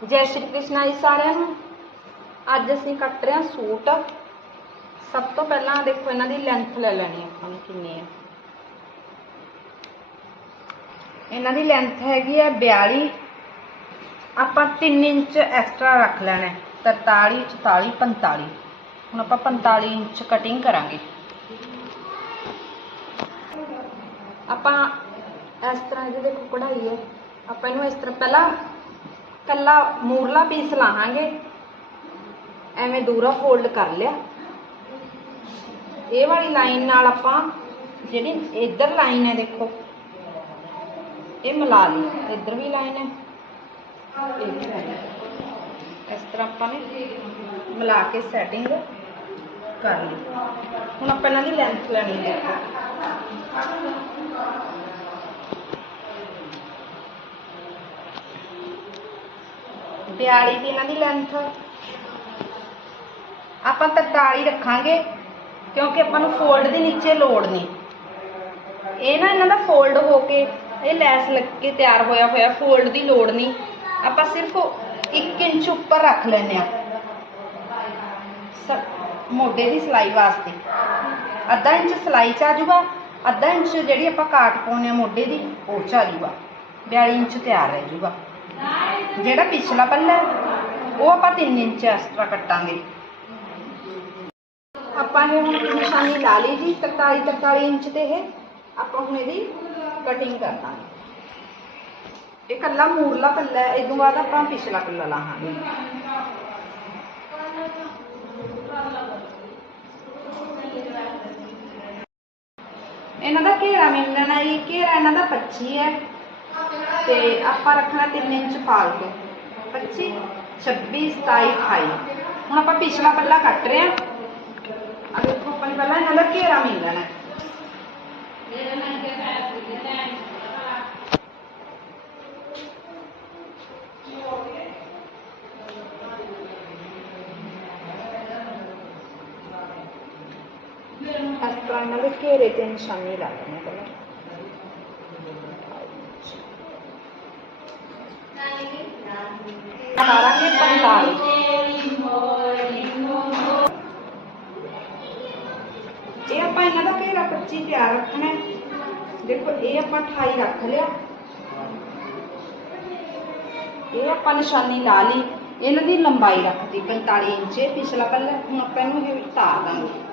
ਜੈ ਸ਼੍ਰੀ ਕ੍ਰਿਸ਼ਨ ਜੀ ਸਾਰਿਆਂ ਨੂੰ। ਅੱਜ ਅਸੀਂ ਕੱਟ ਰਹੇ ਹਾਂ ਸੂਟ। ਸਭ ਤੋਂ ਪਹਿਲਾਂ ਦੇਖੋ ਇਹਨਾਂ ਦੀ ਲੈਂਥ ਲੈ ਲੈਣੀ ਆਪਾਂ ਨੂੰ ਕਿੰਨੀ ਹੈ। ਇਹਨਾਂ ਦੀ ਲੈਂਥ ਹੈਗੀ ਹੈ 42 ਆਪਾਂ 3 ਇੰਚ ਐਕਸਟਰਾ ਰੱਖ ਲੈਣਾ ਹੈ 43 44 45 ਹੁਣ ਆਪਾਂ 45 ਇੰਚ ਕਟਿੰਗ ਕਰਾਂਗੇ। ਆਪਾਂ ਇਸ ਤਰ੍ਹਾਂ ਇਹਦੇ ਦੇਖੋ ਕਢਾਈ ਹੈ। ਆਪਾਂ ਇਹਨੂੰ ਇਸ ਤਰ੍ਹਾਂ ਪਹਿਲਾਂ ਕੱਲਾ ਮੂਰਲਾ ਪੀਸ ਲਾਹਾਂਗੇ। ਐਵੇਂ ਦੂਰਾ ਫੋਲਡ ਕਰ ਲਿਆ। ਇਹ ਵਾਲੀ ਲਾਈਨ ਨਾਲ ਆਪਾਂ ਜਿਹੜੀ ਇੱਧਰ ਲਾਈਨ ਹੈ ਦੇਖੋ, ਇਹ ਮਿਲਾ ਲਈ। ਇੱਧਰ ਵੀ ਲਾਈਨ ਹੈ। ਵੀ ਲਾਈਨ ਹੈ। ਇਸ ਤਰ੍ਹਾਂ ਆਪਾਂ ਨੇ ਮਿਲਾ ਕੇ ਸੈਟਿੰਗ ਕਰ ਲਈ। ਹੁਣ ਆਪਾਂ ਇਹਨਾਂ ਦੀ ਲੈਂਥ ਲੈਣੀ ਹੈ। ਬਿਆਲੀ ਦੀ ਇਹਨਾਂ ਦੀ ਲੈਂਥ ਆਪਾਂ 43 ਰੱਖਾਂਗੇ, ਕਿਉਂਕਿ ਆਪਾਂ ਨੂੰ ਫੋਲਡ ਦੇ ਨੀਚੇ ਲੋੜ ਨਹੀਂ। ਇਹ ਨਾ ਇਹਨਾਂ ਦਾ ਫੋਲਡ ਹੋ ਕੇ, ਇਹ ਲੈਸ ਲੱਗ ਕੇ ਤਿਆਰ ਹੋਇਆ ਹੋਇਆ ਫੋਲਡ ਦੀ ਲੋੜ ਨਹੀਂ। ਆਪਾਂ ਸਿਰਫ 1 ਇੰਚ ਉੱਪਰ ਰੱਖ ਲੈਨੇ ਆ ਮੋਢੇ ਦੀ ਸਿਲਾਈ ਵਾਸਤੇ। ਅੱਧਾ ਇੰਚ ਸਿਲਾਈ ਚ ਆ ਜਾਊਗਾ, ਅੱਧਾ ਇੰਚ ਜਿਹੜੀ ਆਪਾਂ ਕਾਟ ਪਾਉਨੇ ਆ ਮੋਢੇ ਦੀ, ਉਹ ਚ ਆ ਜਾਊਗਾ। 42 ਇੰਚ ਤਿਆਰ ਰਹਿ ਜੂਗਾ ਜਿਹੜਾ ਪਿਛਲਾ ਪੱਲਾ ਹੈ, ਉਹ ਆਪਾਂ 3 ਇੰਚ ਐਕਸਟਰਾ ਕੱਟਾਂਗੇ। ਆਪਾਂ ਇਹ ਹੁਣ ਨਿਸ਼ਾਨੀ ਲਾ ਲਈ ਜੀ 43 43 ਇੰਚ ਤੇ ਇਹ। ਆਪਾਂ ਹੁਣ ਇਹਦੀ ਕਟਿੰਗ ਕਰ ਦਾਂਗੇ। ਇਹ ਕੱਲਾ ਮੂਰਲਾ ਪੱਲਾ ਹੈ ਇਹ ਤੋਂ ਬਾਅਦ ਆਪਾਂ ਪਿਛਲਾ ਪੱਲਾ ਲਾਹਾਂਗੇ। ਇਹਨਾਂ ਦਾ ਘੇਰਾ ਮਿਲਣਾ ਜੀ ਘੇਰਾ ਇਹਨਾਂ ਦਾ 25 ਹੈ। ਤੇ ਆਪਾਂ ਰੱਖਣਾ 3 ਇੰਚ ਫਾਲਤੂ 25 26 27 28 ਹੁਣ ਆਪਾਂ ਪਿਛਲਾ ਪੱਲਾ ਕੱਟ ਰਹੇ ਹਾਂ। ਆ ਦੇਖੋ, ਆਪਾਂ ਨੇ ਪਹਿਲਾਂ ਇਹਨਾਂ ਦਾ ਘੇਰਾ ਮਿਲ ਇਸ ਤਰ੍ਹਾਂ ਇਹਨਾਂ ਦੇ ਘੇਰੇ ਤੇ ਨਿਸ਼ਾਨੀ ਲਾ ਲੈਣੀ ਪਹਿਲਾਂ। ਕਰਾਂਗੇ 45 ਇਹ ਆਪਾਂ ਇਹਨਾਂ ਦਾ ਘੇਰਾ 25 ਤਿਆਰ ਰੱਖਣਾ ਦੇਖੋ, ਇਹ ਆਪਾਂ 28 ਰੱਖ ਲਿਆ। ਇਹ ਆਪਾਂ ਨਿਸ਼ਾਨੀ ਲਾ ਲਈ। ਇਹਨਾਂ ਦੀ ਲੰਬਾਈ ਰੱਖਦੀ 45 ਇੰਚ। ਪਿਛਲਾ ਪੱਲਾ ਹੁਣ ਆਪਾਂ ਇਹਨੂੰ ਇਹ ਉਤਾਰ ਦਾਂਗੇ।